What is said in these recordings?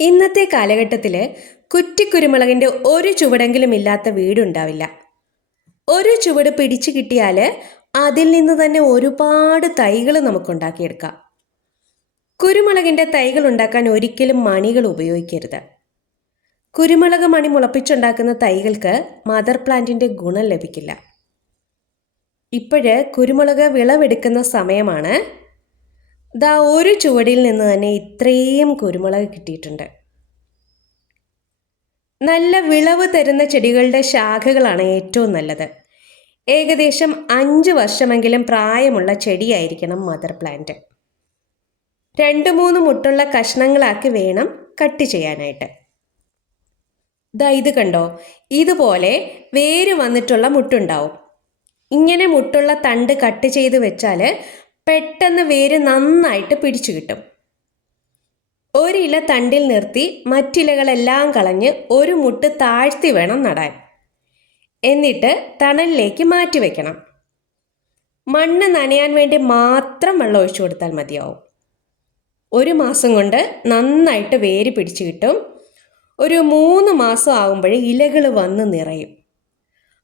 ഇന്നത്തെ കാലഘട്ടത്തിൽ കുറ്റിക്കുരുമുളകിൻ്റെ ഒരു ചുവടെങ്കിലും ഇല്ലാത്ത വീടുണ്ടാവില്ല. ഒരു ചുവട് പിടിച്ചു കിട്ടിയാൽ അതിൽ നിന്ന് തന്നെ ഒരുപാട് തൈകൾ നമുക്കുണ്ടാക്കിയെടുക്കാം. കുരുമുളകിൻ്റെ തൈകൾ ഉണ്ടാക്കാൻ ഒരിക്കലും മണികൾ ഉപയോഗിക്കരുത്. കുരുമുളക് മണി മുളപ്പിച്ചുണ്ടാക്കുന്ന തൈകൾക്ക് മദർ പ്ലാന്റിൻ്റെ ഗുണം ലഭിക്കില്ല. ഇപ്പോഴ് കുരുമുളക് വിളവെടുക്കുന്ന സമയമാണ്. ദാ ഒരു ചുവടിൽ നിന്ന് തന്നെ ഇത്രയും കുരുമുളക് കിട്ടിയിട്ടുണ്ട്. നല്ല വിളവ് തരുന്ന ചെടികളുടെ ശാഖകളാണ് ഏറ്റവും നല്ലത്. ഏകദേശം 5 വർഷമെങ്കിലും പ്രായമുള്ള ചെടിയായിരിക്കണം മദർ പ്ലാന്റ്. 2-3 മുട്ടുള്ള കഷ്ണങ്ങളാക്കി വേണം കട്ട് ചെയ്യാനായിട്ട്. ദാ ഇത് കണ്ടോ, ഇതുപോലെ വേര് വന്നിട്ടുള്ള മുട്ടുണ്ടാവും. ഇങ്ങനെ മുട്ടുള്ള തണ്ട് കട്ട് ചെയ്ത് വെച്ചാൽ പെട്ടെന്ന് വേര് നന്നായിട്ട് പിടിച്ചു കിട്ടും. ഒരില തണ്ടിൽ നിർത്തി മറ്റിലകളെല്ലാം കളഞ്ഞ് ഒരു മുട്ട് താഴ്ത്തി വേണം നടാൻ. എന്നിട്ട് തണലിലേക്ക് മാറ്റി വയ്ക്കണം. മണ്ണ് നനയാൻ വേണ്ടി മാത്രം വെള്ളം ഒഴിച്ചു കൊടുത്താൽ മതിയാവും. 1 മാസം കൊണ്ട് നന്നായിട്ട് വേര് പിടിച്ചു കിട്ടും. ഒരു 3 മാസം ആകുമ്പോഴേ ഇലകൾ വന്ന് നിറയും.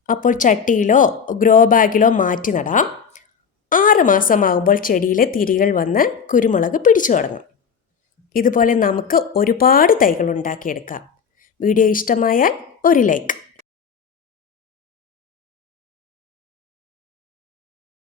അപ്പോൾ ചട്ടിയിലോ ഗ്രോ ബാഗിലോ മാറ്റി നടാം. 6 മാസമാകുമ്പോൾ ചെടിയിലെ തിരികൾ വന്ന് കുരുമുളക് പിടിച്ചു തുടങ്ങും. ഇതുപോലെ നമുക്ക് ഒരുപാട് തൈകൾ ഉണ്ടാക്കിയെടുക്കാം. വീഡിയോ ഇഷ്ടമായാൽ ഒരു ലൈക്ക്.